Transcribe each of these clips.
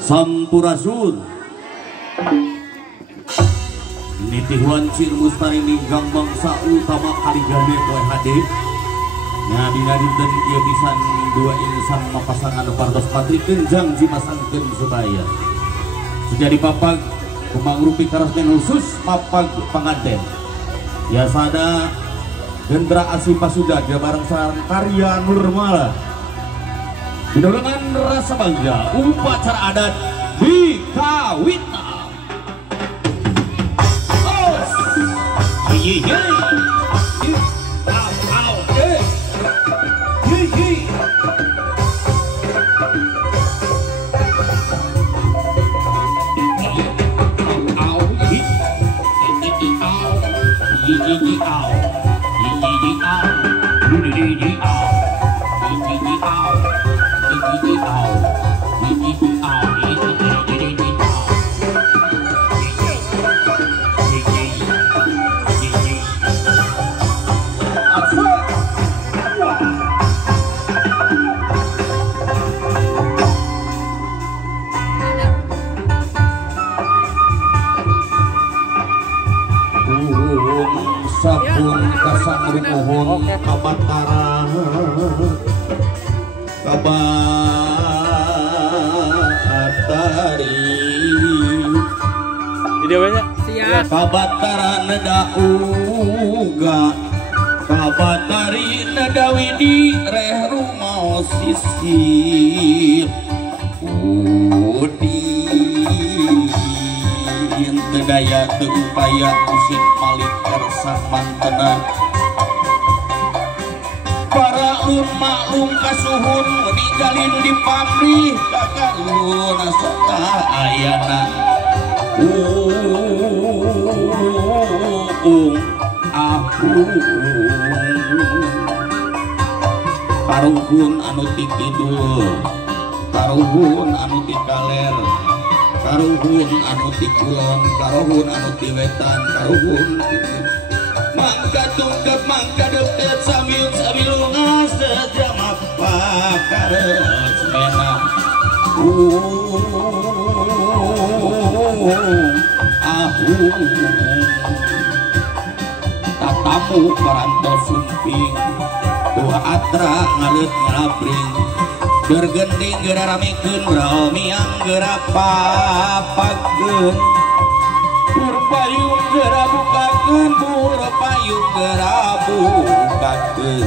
Sampurasun Nitihuan Cir Mustari Ninggang bangsa utama Kaligane poe hade Dina dinten ieu pisan dua insan mapasangan partos patri kenjang jimasangkeun supaya sudah dipapag kumangrupi karasnya khusus mapag panganten biasana Gendra Asipa sudah dia bareng sareng karya Nurmala dengan rasa bangga upacara adat di Kawita. Oh, ye ye, au au, ye ye. Au au, ye au, ye au, sabun kasang rukuhun kabatara kabatari jadi banyak siap kabatara neda uga kabatari neda widi reh rumau sisip daya terupaya musik malik kersan mantena para maklum kasuhun meninggalin di pamrih kakarun asota ayana aku karuhun anu ti kidul karuhun anu ti kaler karuhun anu ti kulon karuhun anu ti wetan karuhun mangka tungkep mangka deket sambil lungas sejam apa kares menang tatamu parantos sumping tua atra ngalut ngalabring gergending geramikeun raomiang gerapapagkeun purpayung gerabukakeun purpayung gerabukakeun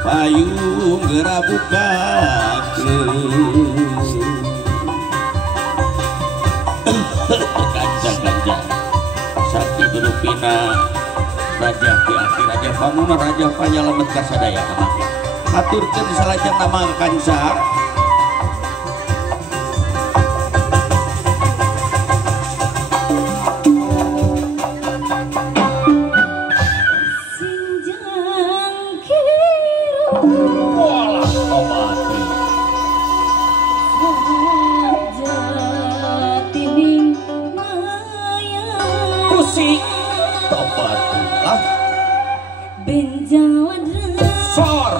payung gerabukakeun ganja-ganja sakti berupina Raja Ki Aki Raja Pamuna Raja Panyalamet Kasadaya kamaki aturkeun salajeng nama kanca sinjang kiru walah obatri jatining maya pusing obat lah benjawan sor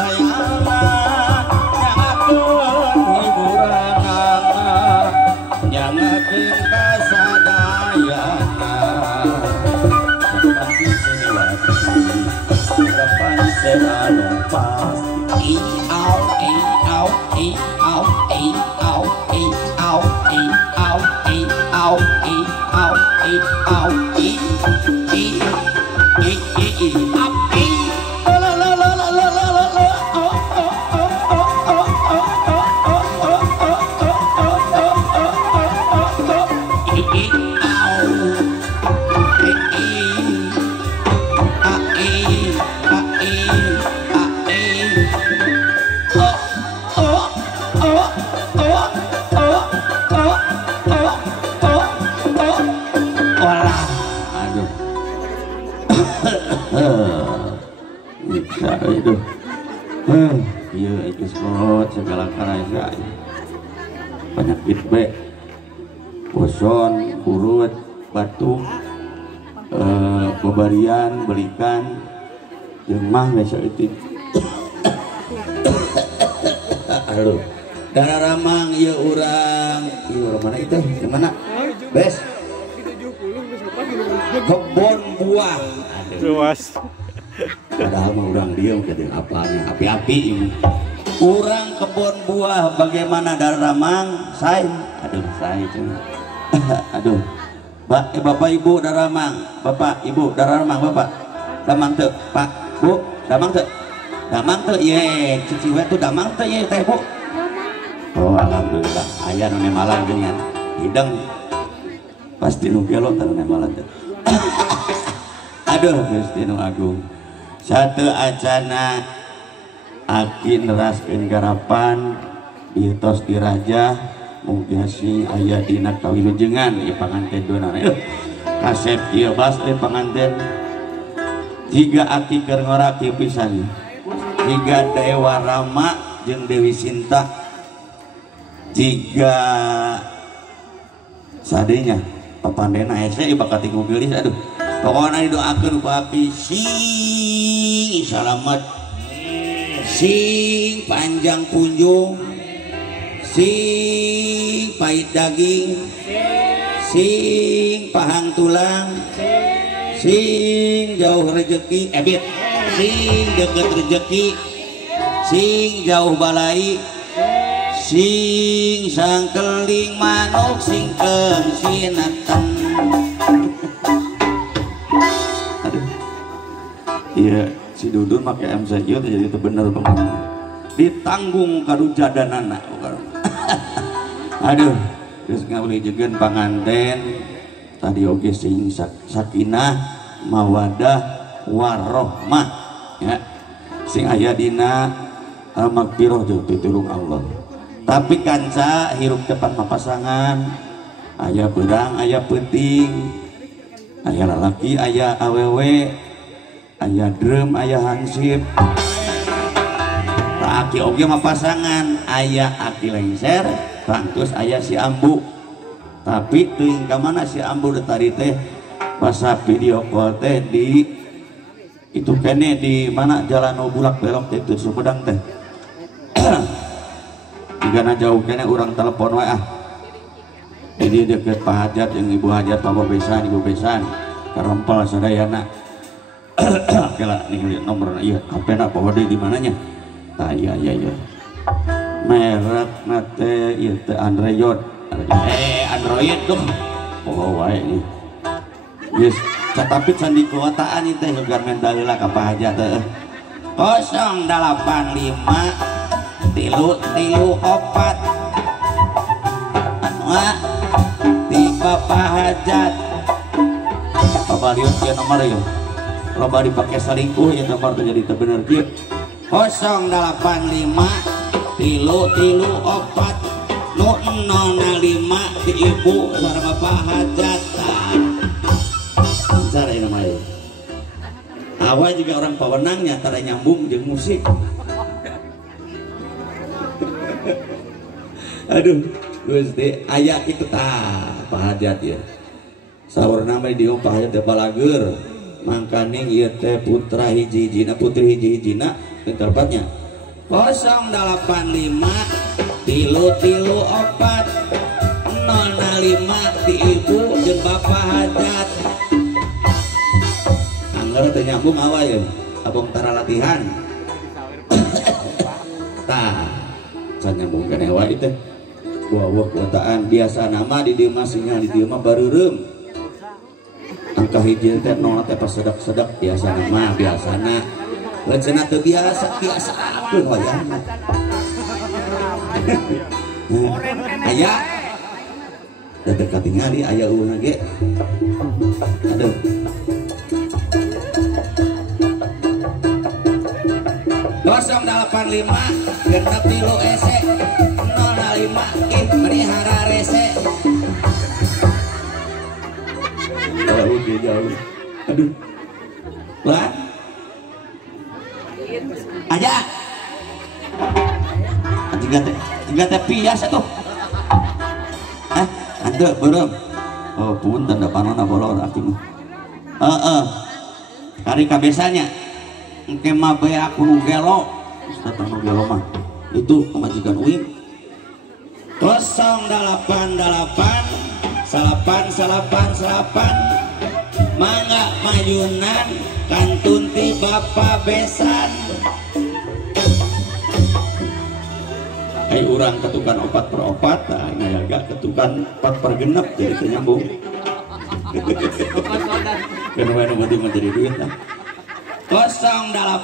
sadayana nyangakeun hiburanana nyangakeun kasadayana pasti senewati kapan serana pasti iau iau iau iau iau iau iau iau iau itu iya itu slot segala karaya penyakit baik boson urut batuk pembarian belikan jemah besok itu halo darah ramang iya orang mana itu yang mana bes kebun buah luas padahal mah orang dia mungkin apanya api-api ini kurang kebun buah bagaimana darah ramang saya aduh saya cuma aduh bapak ibu darah ramang bapak ibu darah ramang bapak damang tuh pak bu damang tuh ye ciciwet tuh damang tuh ye teh bu oh alhamdulillah ayah nune malang ginian hidang pasti nunggu lo nune malang tuh aduh Gusti Nu Agung satu acana aki neraskeun garapan ditos diraja mugia sing aya dina kawilujengan ieu panganten donana kasep ieu bas panganten tiga aki keur ngoraki pisan tiga Dewa Rama jeung Dewi Sinta tiga sadenya papandena hese bakat tinggal gelis aduh pokoknya didoakan ku api sing selamat sing panjang punjung sing pahit daging sing pahang tulang sing jauh rezeki sing deket rezeki sing jauh balai sing sangkeling manuk sing kengsinatan iya si Dudun pakai MCQ jadi itu bener banget ditanggung karujadanana aduh terus ngawilijeun panganten tadi oge sing sakinah mawadah warohmah ya sing aya dina magfirah jeung pitulung Allah tapi kanca hirup depan papasangan aya beurang aya peuting aya lalaki aya awewe aya drum aya hansip aki oge mah pasangan aya aki lengser terus aya si ambu tapi teuing ka mana si ambu tadi teh pas video call teh di itu kene di mana jalan bulak belok teh itu Sumedang teh digana jauh kene urang telepon wae jadi deket Pak Hajat yang Ibu Hajat Papa Besan Ibu Besan karempel sadayana kela nih nomor iya HP nak pohode di mananya iya merek nate iya teh Android Android tuh oh wae nih yes tapi candi kuotaan itu teh garmen dalila ka Pak Hajat teh 085 tilu opat di Bapak Hajat Bapak lihat ya nomor ya loba dipakai selingkuh ya nomor terjadi terbener dia 085 tilu opat nu 05 di ibu suara Bapak Hajat cara ini namanya awal juga orang pewenangnya tara nyambung jeung musik aduh Gusti aya itu Pak Hajat ya sahur namanya di Pak Hajat teh balager mangkaning ieu teh putra hiji-hijina putri hiji-hijina tepatnya 085 tilu opat 05 di ibu jeung bapak hajat anggar teh nyambung awa ya abang tara latihan tah can nyambung kana wae teh buah kuotaan biasa nama di dieu mah sinyal di dieu mah bareureum angka hiji teh nol teh pas sedak biasa nama biasana cenah teu biasa akeun wayahna aya dekat tingali aya ulun ge aduh 085 genep tilu ese 05 ih melihara rese jauh aduh lah aja tiga teh pias atuh ante belum oh punten da panona bolor aki mah kari kabesanya engke mah bae aku nu gelo datang nu gelo mah itu pemajikan uing 088 salapan mangga mayunan kantun ti bapak besan urang ketukan 4 per 4 nah ngayaga ketukan 4 per genep jadi ternyambung kenapa nu penting menjadi duit lah 088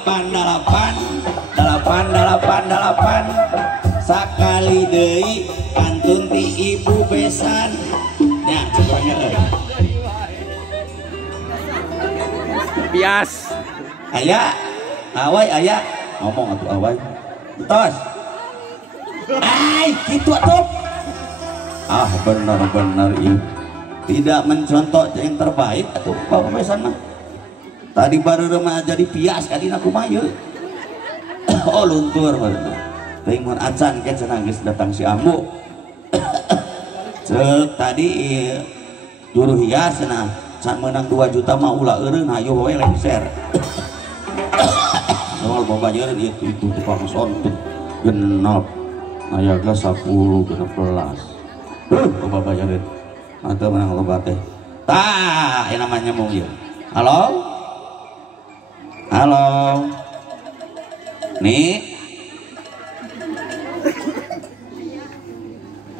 sakali deui kantun ti ibu besan nya cepanya bias aya awai aya ngomong atuh awai tos gitu atuh benar ieu tidak mencontoh yang terbaik atuh bapak besan mah tadi baru mah jadi pias kadina kumaha ieu oh luntur baru teuing mun acan ke cenah geus datang si ambu ceuk tadi juru hias cenah can menang 2 juta mah ulah eureun hayu we lengser soal boga jeureun itu tukang sontuk genep ayaga 10 16 loba bayareun atuh menang loba teh tah yang namanya mau ieu halo nih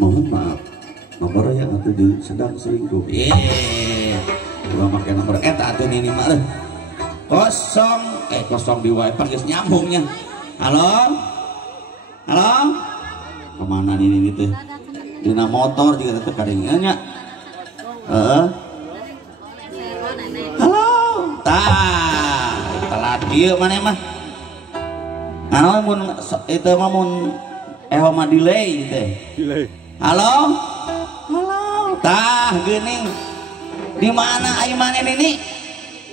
mohon maaf nomor yang atuh sedang selingkuh ulah make nomor eta atuh ini mah kosong di wifi geus nyambungnya halo kemana ini teh dina motor juga teh kadengnya halo tah telat ieu maneh mah anu mun itu mah mun mah delay teh halo tah geuning di mana aing maneh ini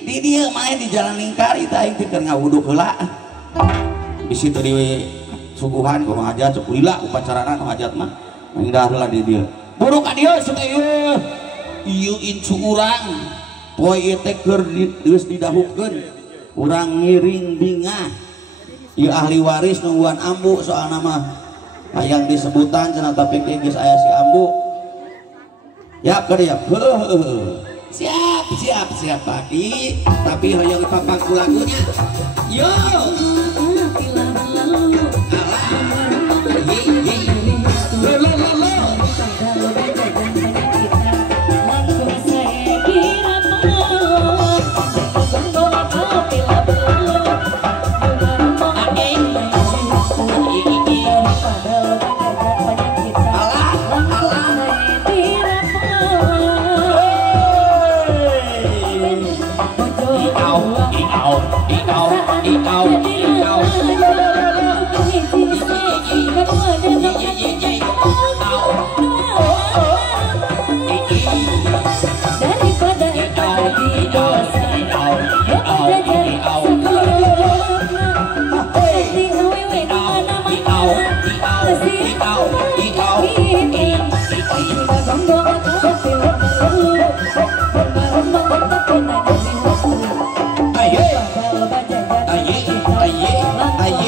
di dieu maneh di jalan lingkar itu aing teh keur ngawuduk heula di situ di suguhan kumaha hajat lila upacarana nu hajat mah aing dah heula di dieu buru ka dieu sok ieu incu urang poe ieu teh keur geus didahukeun urang ngiring bingah ieu ahli waris nungguan ambu soalna mah hayang disebutan cenah tapi geus aya si ambu ya kada ya siap Padi tapi hoyong papaku lagunya yo aye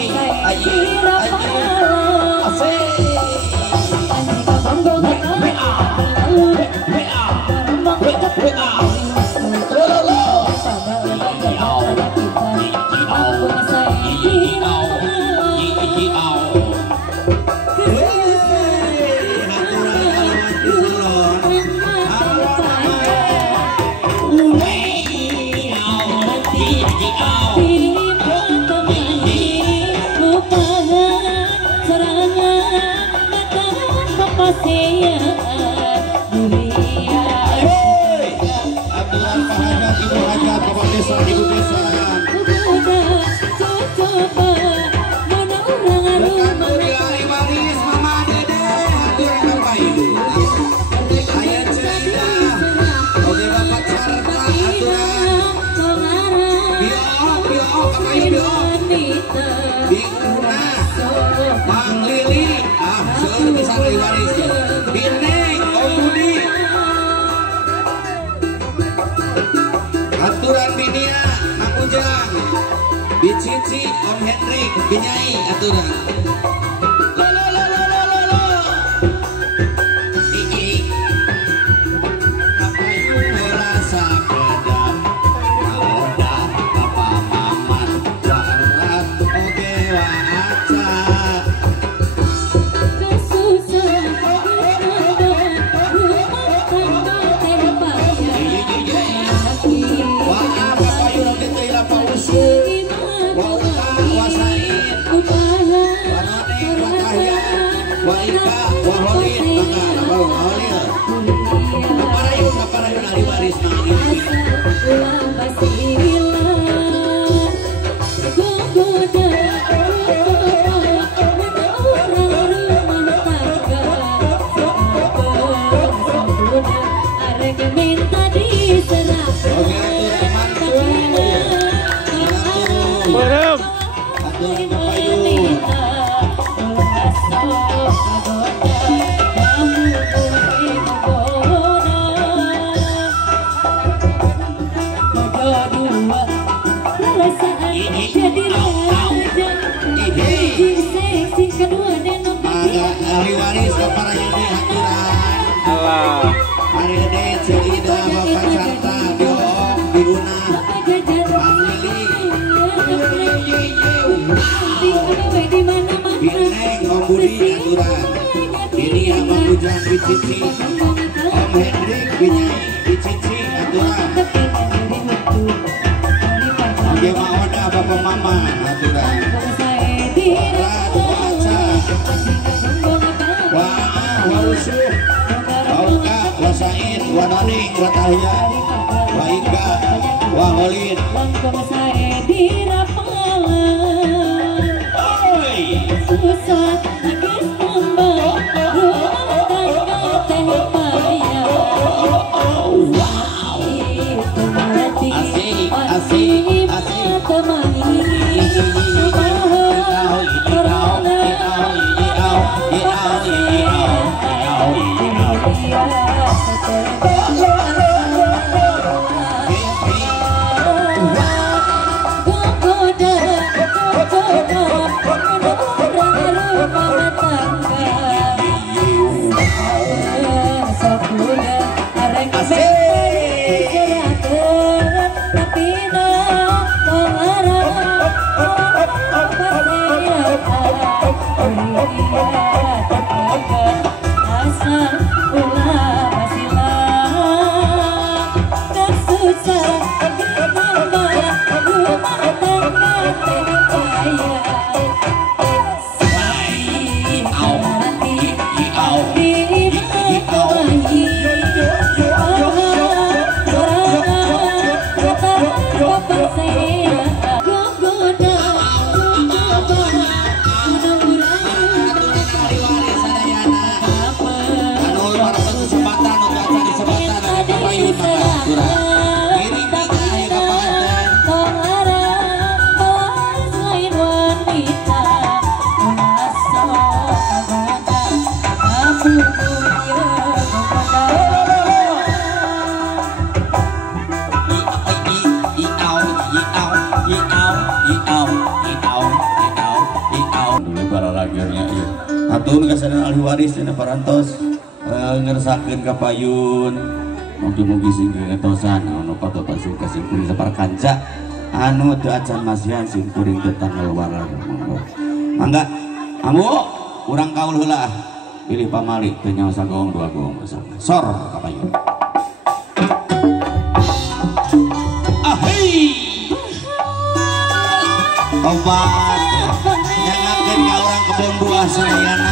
kebahagiaan dunia. Aturan Pak Hajat, Ibu Hajat, Bapak Desa, Ibu Desa. Udah coba mana orang rumah Ibaris Mama Dede aturan apa itu? Ayah cerita, oke Bapak Sarta aturan. Biok, kapayu biok. Binguna, Mang Lili, seueur bisa Ibaris. Bineng, Om Budi. Aturan Binia, Mang Ujang. Bicici, Om Hendrik, Binyai aturan. Ahli waris kepada ini aturan. Hari ini cerita Bapak Carta, Biok, Biguna, Mang Lili, Bineng, Om Budi aturan. Ini yang Mang Ujang Bicici, Om Hendrik, Binyai, Bicici aturan. Oke Maoda, Bapak Mama aturan. Wausuh, Wauka, Wasain, Wanoni, Watahya, Waika, Waholin. Susah agis tambah rumah tangga teh payah. Asik, Atun kasadan ahli waris dina parantos ngeresakeun ka payun. Mugi-mugi sing ngetosan anu patot sing kasingkuring sapar kanca anu teu acan masihan sing kuring teu tanggal warna. Mangga ambu urang kaul heula pilih pamali teu nyawa sagong dua gong bersama. Sor ka payun. Ahai. Obat nyangakeun ka urang kebon buah sadayana.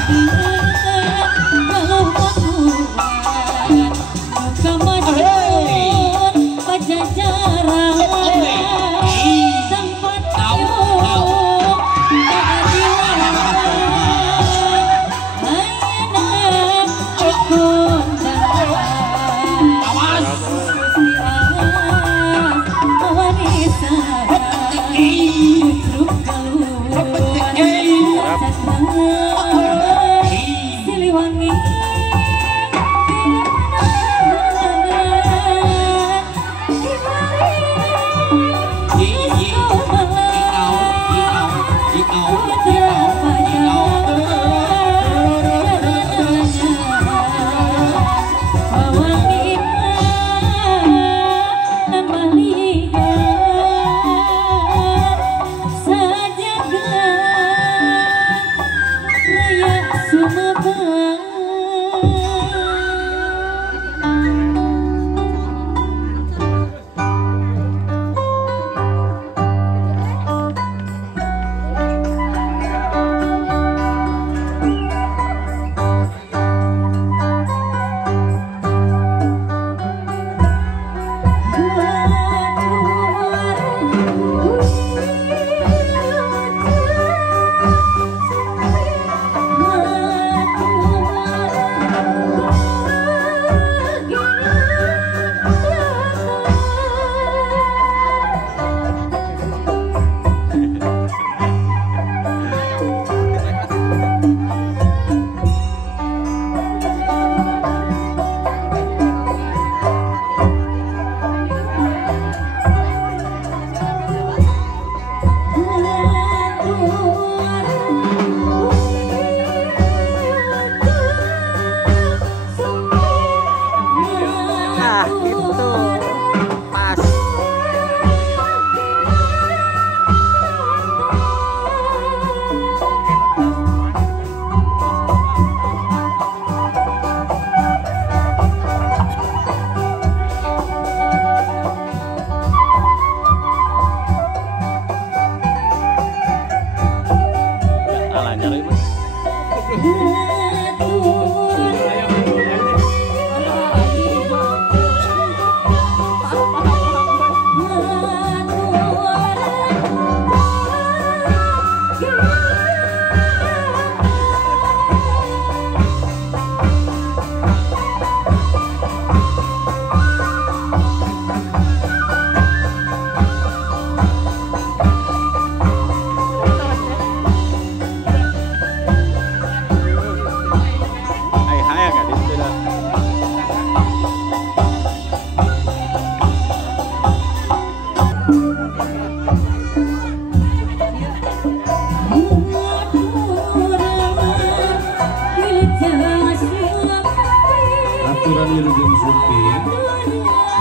aturan wilujeng sumping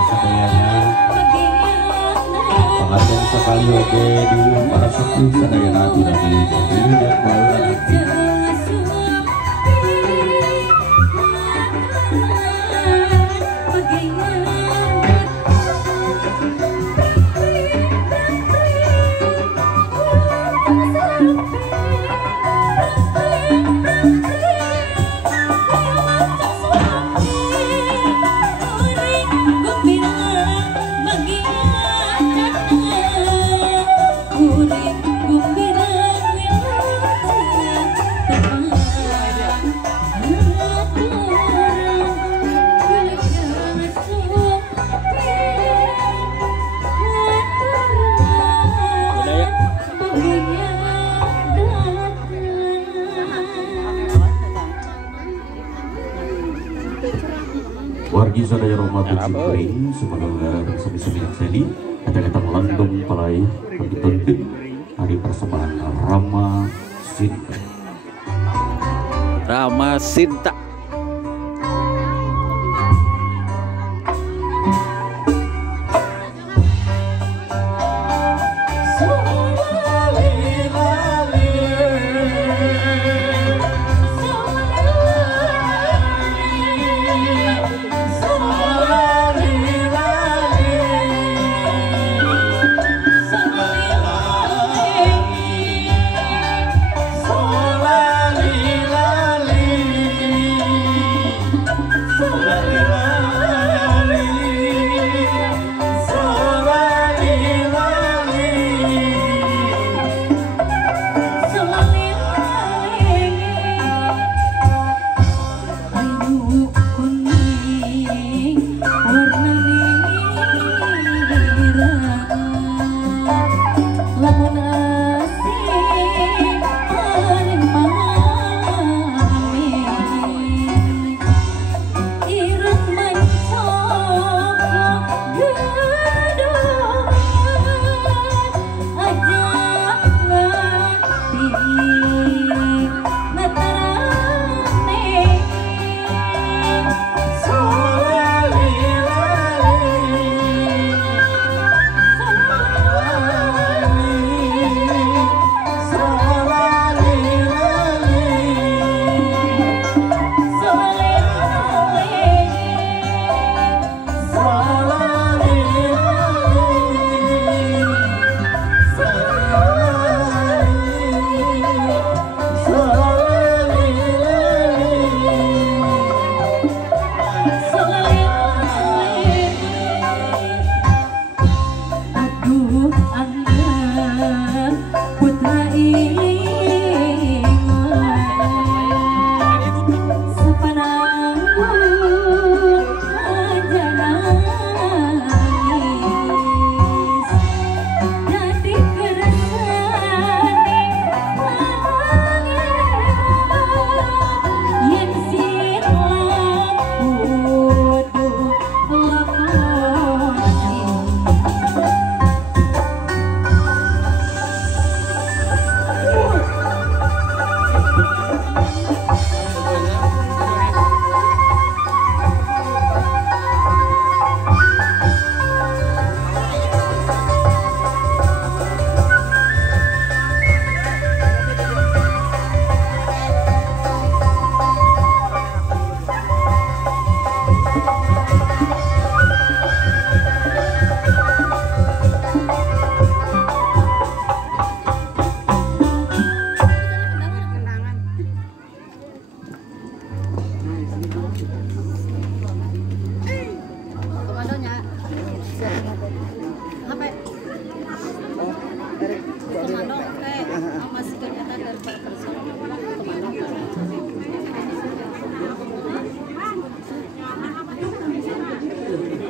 sadayana pengajian sekali oke dulu para sepuh sadayana aturan wilujeng wilujeng bauran hati wargi sadaya romatul sukring semoga sami-sami seni kadang-kadang landung palai penting hari persembahan Rama Sinta Rama Sinta. kasih kelihatan dari personal kemana.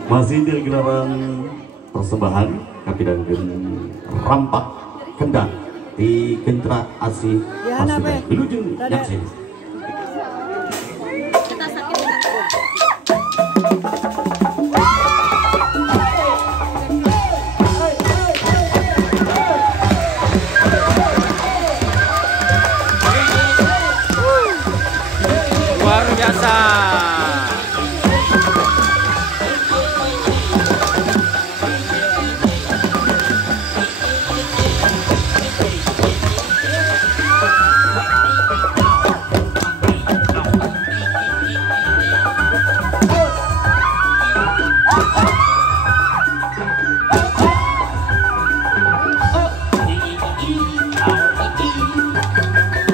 Masih di gelaran persembahan Kapitan Rampak Kendang di Gentra Asih Pasukan Wilujeng Yaksi. Kita sakit dengan luar biasa.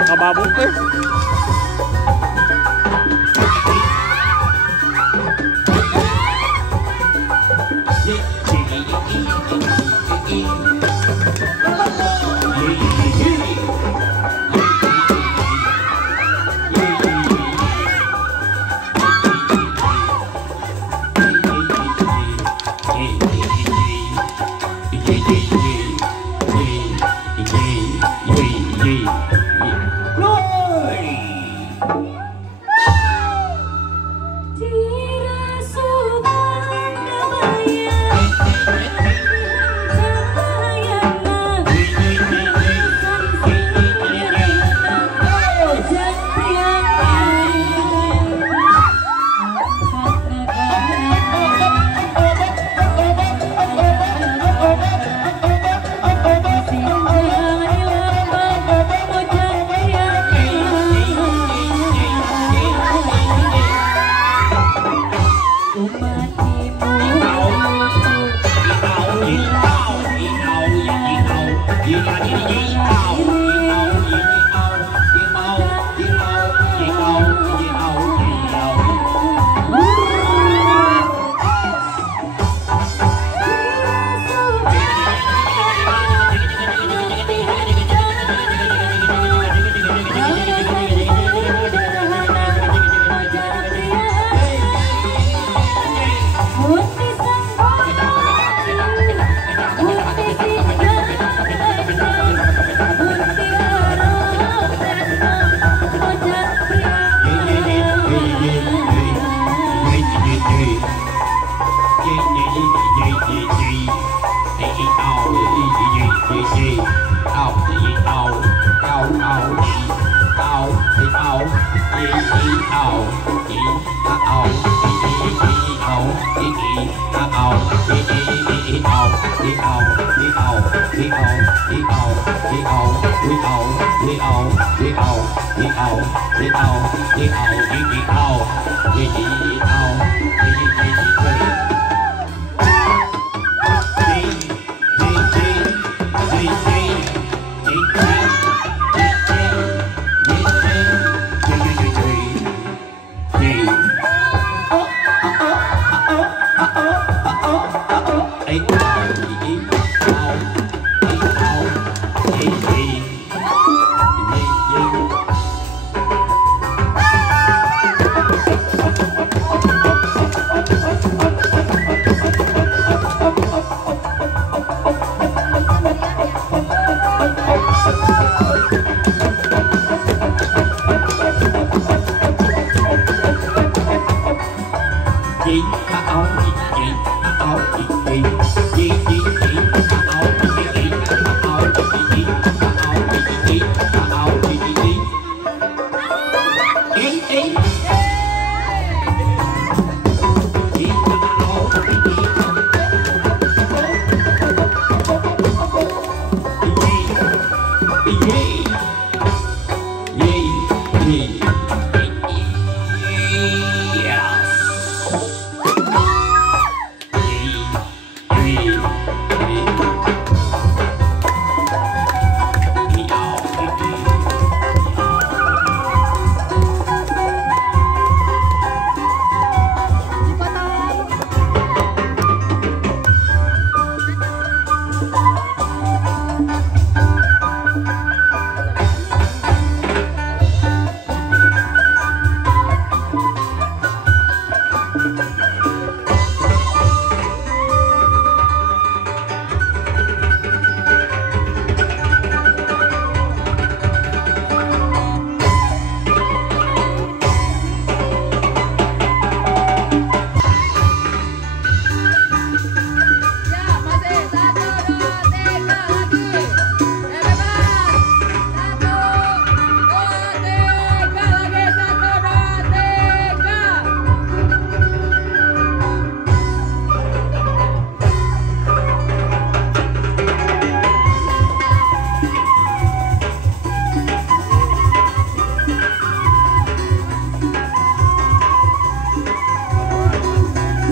Kababuk eh.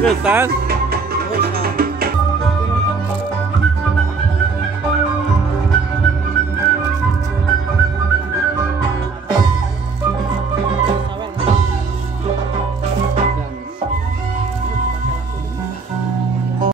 Terus, Tang.